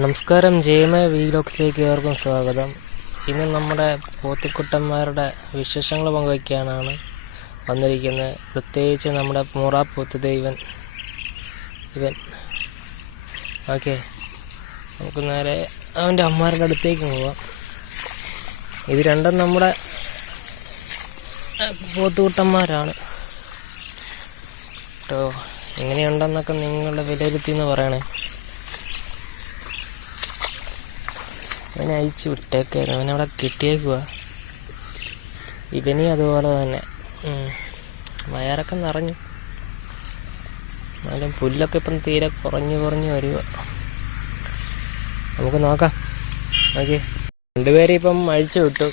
നമസ്കാരം ജയമ വീലോക്സിലേക്ക് ഏവർക്കും സ്വാഗതം. ഇന്ന് നമ്മുടെ പോത്തിക്കുട്ടന്മാരുടെ വിശേഷങ്ങൾ പങ്കുവയ്ക്കാനാണ് വന്നിരിക്കുന്നത്. പ്രത്യേകിച്ച് നമ്മുടെ മുറ പോത്ത് ദൈവൻ ഇവൻ. ഓക്കെ. നമുക്ക് നേരെ അവന്റെ അമ്മമാരുടെ അടുത്തേക്ക് പോവാം. ഇത് രണ്ടും നമ്മുടെ പോത്തുകുട്ടന്മാരാണ്. കേട്ടോ എങ്ങനെയുണ്ടെന്നൊക്കെ നിങ്ങളുടെ വിലയിരുത്തി എന്ന് പറയണേ. അവനെ അയച്ചു വിട്ടേക്കായിരുന്നു. അവനവിടെ കിട്ടിയേക്കുക ഇവനി അതുപോലെ തന്നെ. വയറൊക്കെ നിറഞ്ഞു. എന്നാലും പുല്ലൊക്കെ ഇപ്പം തീരെ കുറഞ്ഞു കുറഞ്ഞു വരിക നമുക്ക് നോക്കാം. ഓക്കെ രണ്ടുപേരെ ഇപ്പം അഴിച്ചു വിട്ടു.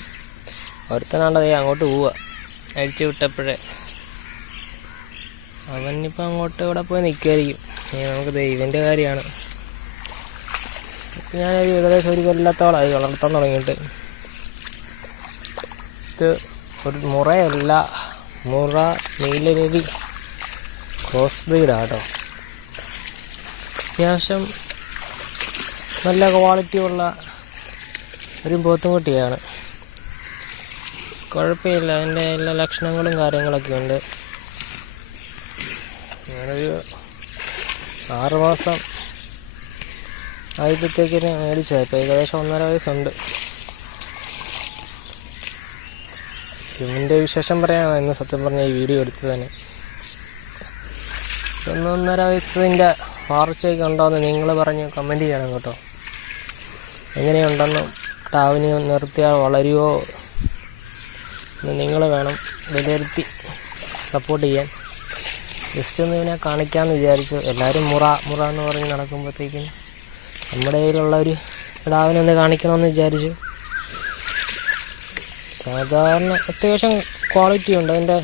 ഒരുത്തനാണ്ടത് അങ്ങോട്ട് പോവുക. അഴിച്ചു വിട്ടപ്പോഴേ. അവനിപ്പോൾ അങ്ങോട്ട് ഇവിടെ പോയി നിൽക്കുമായിരിക്കും നമുക്ക് ദൈവന്റെ കാര്യമാണ്. ഞാനൊരു ഏകദേശം ഒരു കൊല്ലത്തോളമായി വളർത്താൻ തുടങ്ങിയിട്ട്. ഇത് ഒരു മുറയല്ല മുറ നീലരവി ക്രോസ് ബ്രീഡാട്ടോ അത്യാവശ്യം നല്ല ക്വാളിറ്റി ഉള്ള ഒരു പോത്തുംകുട്ടിയാണ് കുഴപ്പമില്ല അതിന്റെ എല്ലാ ലക്ഷണങ്ങളും കാര്യങ്ങളൊക്കെ ഉണ്ട്. ഞാനൊരു ആറുമാസം ആയപ്പോഴത്തേക്കിന് മേടിച്ചത്. ഇപ്പം ഏകദേശം ഒന്നര വയസ്സുണ്ട്. ഇതിന്റെ വിശേഷം പറയാനാണ് ഇന്ന് സത്യം പറഞ്ഞ ഈ വീഡിയോ എടുത്തു തന്നെ ഒന്നൊന്നര വയസ്സിന്റെ വളർച്ചയൊക്കെ ഉണ്ടോയെന്ന് നിങ്ങൾ പറഞ്ഞ് കമന്റ് ചെയ്യണം കേട്ടോ. എങ്ങനെയുണ്ടെന്നും ടാവിനെ നിർത്തിയാൽ വളരുമോ എന്ന് നിങ്ങൾ വേണം വിലയിരുത്തി സപ്പോർട്ട് ചെയ്യാൻ. ജസ്റ്റ് ഒന്ന് ഇതിനെ കാണിക്കാമെന്ന് വിചാരിച്ചു. എല്ലാവരും മുറ മുറ എന്ന് പറഞ്ഞ് നടക്കുമ്പോഴത്തേക്കും നമ്മുടെ കയ്യിലുള്ള ഒരു കിടാവിനെ ഒന്ന് കാണിക്കണമെന്ന് വിചാരിച്ചു. സാധാരണ അത്യാവശ്യം ക്വാളിറ്റി ഉണ്ട്. അതിന്റെ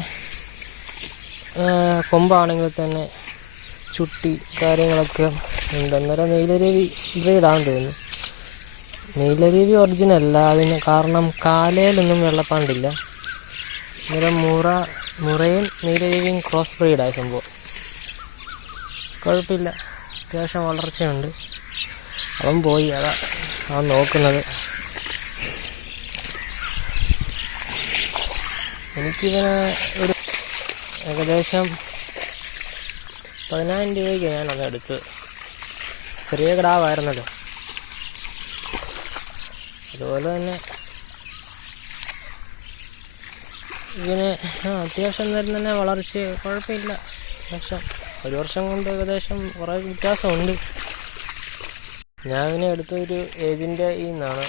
കൊമ്പാണെങ്കിൽ തന്നെ ചുട്ടി കാര്യങ്ങളൊക്കെ ഉണ്ട്. അന്നേരം നീലരവി ബ്രീഡാണെന്ന് തോന്നുന്നു. നീലരവി ഒറിജിനൽ അല്ല. അതിന് കാരണം കാലയിലൊന്നും വെള്ളപ്പാണ്ടില്ല. അന്നേരം മുറ മുറയും നീലരവിയും ക്രോസ് ബ്രീഡായ സംഭവം. കുഴപ്പമില്ല. അത്യാവശ്യം വളർച്ചയുണ്ട്. അവൻ പോയി അതാ അവൻ നോക്കുന്നത്. എനിക്കിവന് ഒരു ഏകദേശം പതിനായിരം രൂപയ്ക്ക് ഞാൻ അത് എടുത്തത് ചെറിയ കിടാവായിരുന്നല്ലോ. അതുപോലെ തന്നെ ഇതിന് അത്യാവശ്യം നേരം തന്നെ വളർച്ച കുഴപ്പമില്ല. അത്യാവശ്യം ഒരു വർഷം കൊണ്ട് ഏകദേശം കുറേ വ്യത്യാസമുണ്ട്. ഞാൻ ഇതിനെ എടുത്തൊരു ഏജന്റെ ഈ നിന്നാണ്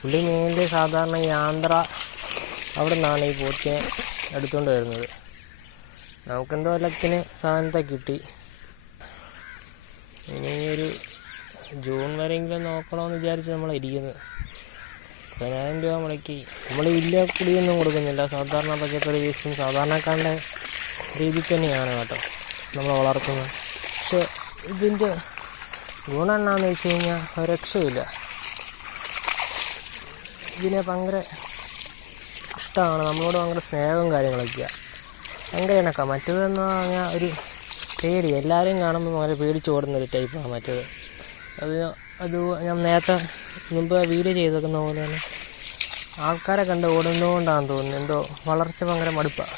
പുള്ളി മെയിൻലി സാധാരണ യാന്ത്ര അവിടെ നിന്നാണ് ഈ പോത്തിനെ എടുത്തുകൊണ്ട് വരുന്നത്. നമുക്കെന്തോ ലക്കിന് സാധനത്തെ കിട്ടി. ഇനി ഒരു ജൂൺ വരെയെങ്കിലും നോക്കണമെന്ന് വിചാരിച്ച് നമ്മൾ ഇരിക്കുന്നത് പതിനായിരം രൂപ മുടക്കി. നമ്മൾ വലിയ കുടിയൊന്നും കൊടുക്കുന്നില്ല. സാധാരണ പച്ചക്കറി വേസ്റ്റും സാധാരണക്കാരുടെ രീതി തന്നെയാണ് കേട്ടോ നമ്മൾ വളർത്തുന്നത്. പക്ഷേ ഇതിന്റെ ഗുണം എന്നാന്ന് വെച്ച് കഴിഞ്ഞാൽ രക്ഷയില്ല. ഇതിനെ ഭയങ്കര ഇഷ്ടമാണ് നമ്മളോട് ഭയങ്കര സ്നേഹവും കാര്യങ്ങളൊക്കെയാണ് ഭയങ്കര ഇണക്കാം. മറ്റേതെന്ന് പറഞ്ഞാൽ ഒരു പേടി. എല്ലാവരെയും കാണുമ്പോൾ ഭയങ്കര പേടിച്ച് ഓടുന്ന ഒരു ടൈപ്പാണ് മറ്റേത്. അത് അത് ഞാൻ നേരത്തെ മുമ്പ് വീഡിയോ ചെയ്തേക്കുന്ന പോലെ തന്നെ ആൾക്കാരെ കണ്ട് ഓടുന്നതുകൊണ്ടാണെന്ന് തോന്നുന്നു. എന്തോ വളർച്ച ഭയങ്കര മടുപ്പാണ്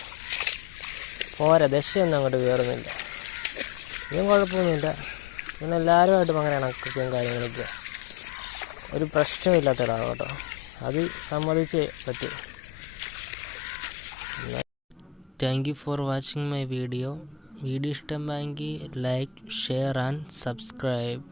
പോരാ ദശയൊന്നും അങ്ങോട്ട് കയറുന്നില്ല ഇതും കുഴപ്പമൊന്നുമില്ല. പിന്നെ എല്ലാവരുമായിട്ടും അങ്ങനെ ഇണക്കൊക്കെയും കാര്യങ്ങളൊക്കെ. ഒരു പ്രശ്നമില്ലാത്ത ഇടാണ് കേട്ടോ. അത് സമ്മതിച്ച് പറ്റി. Thank you for watching my video video ഇഷ്ടമായെങ്കിൽ ലൈക്ക് ഷെയർ ആൻഡ് സബ്സ്ക്രൈബ്